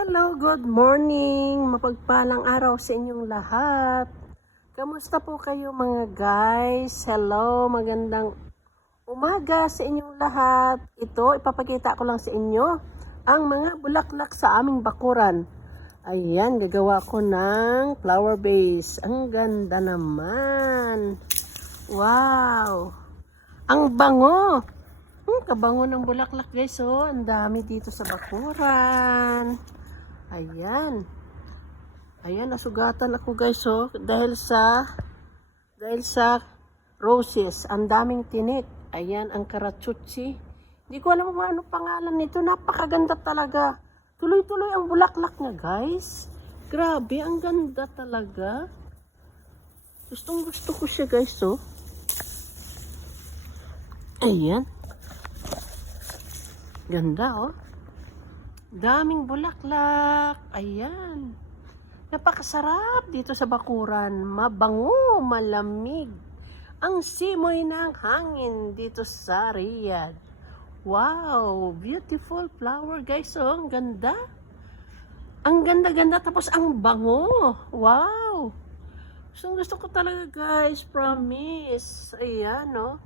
Hello, good morning. Mapagpalang araw sa inyong lahat. Kamusta po kayo mga guys? Hello, magandang umaga sa inyong lahat. Ito, ipapakita ko lang sa inyo ang mga bulaklak sa aming bakuran. Ayan, gagawa ko ng flower vase. Ang ganda naman. Wow! Ang bango! Kabango ng bulaklak guys, oh. Ang dami dito sa bakuran. Ayan. Ayan, nasugatan ako guys, oh. Dahil sa roses. Ang daming tinik. Ayan, ang karachutsi. Hindi ko alam kung ano pangalan nito. Napakaganda talaga. Tuloy-tuloy ang bulaklak niya guys. Grabe, ang ganda talaga. Gustong gusto ko siya guys, oh. Ayan. Ganda, oh. Daming bulaklak. Ayan. Napakasarap dito sa bakuran. Mabango, malamig. Ang simoy ng hangin dito sa Riyadh. Wow, beautiful flower guys, oh. Ang ganda. Ang ganda-ganda tapos ang bango. Wow. Gusto ko talaga guys, promise. Ayan, oh.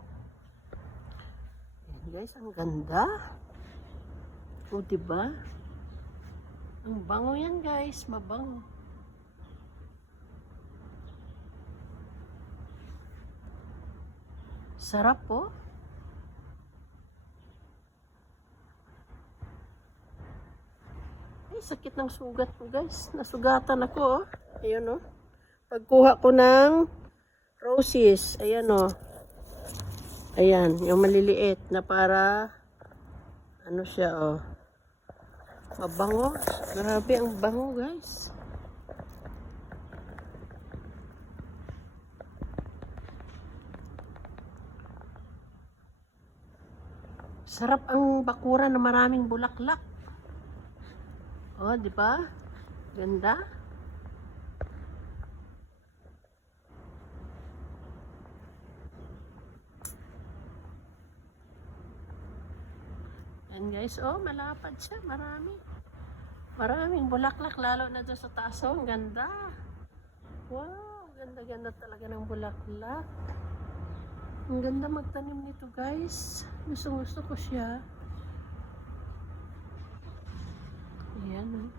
Ayan, guys, ang ganda. O, diba? Ang bango yan guys, mabango. Sarap po. Ay, sakit ng sugat ko guys. Nasugatan ako, oh. Ayun, oh. Pagkuha ko ng roses, ayan, oh. Ayan, yung maliliit na para ano siya, oh. Mabango. Grabe ang bango guys. Sarap ang bakuran na maraming bulaklak. Oh, di ba? Ganda. Yan guys, oh, malapad siya, maraming bulaklak, lalo na dyan sa taas, oh, ang ganda. Wow, ganda-ganda talaga ng bulaklak. Ang ganda magtanim nito guys. Gusto ko siya. Ayan, oh.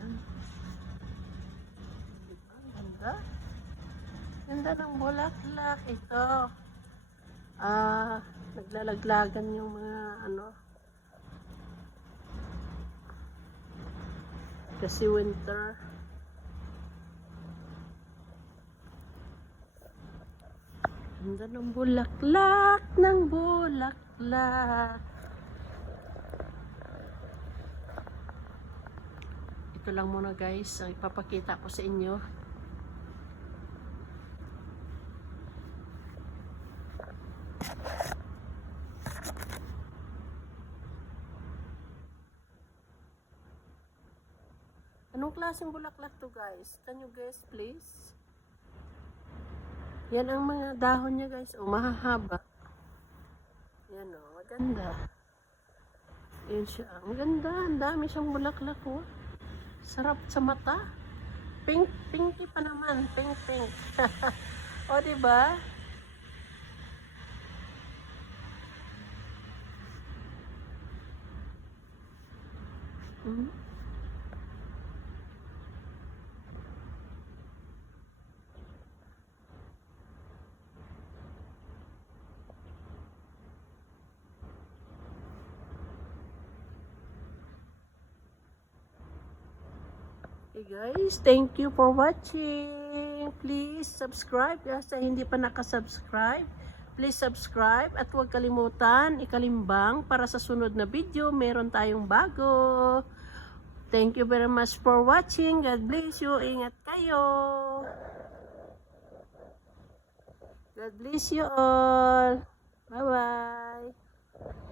Ayan. Ang ganda. Ganda ng bulaklak. Ito. Naglalaglagan yung mga ano. Kasi winter. Ganda ng bulaklak, Ito lang muna guys, ang ipapakita ko sa inyo. Anong klaseng bulaklak to guys? Can you guess please? Yan ang mga dahon niya guys. O, mahahaba. Yan o, maganda. Yan siya. Ang ganda. Ang dami siyang bulaklak o. Sarap sa mata. Pinky pa naman. Pink. O, diba? Hey guys, thank you for watching. Please subscribe. Sa hindi pa nakasubscribe, please subscribe at huwag kalimutan ikalimbang para sa sunod na video meron tayong bago. Thank you very much for watching. God bless you. Ingat kayo. God bless you all. Bye-bye.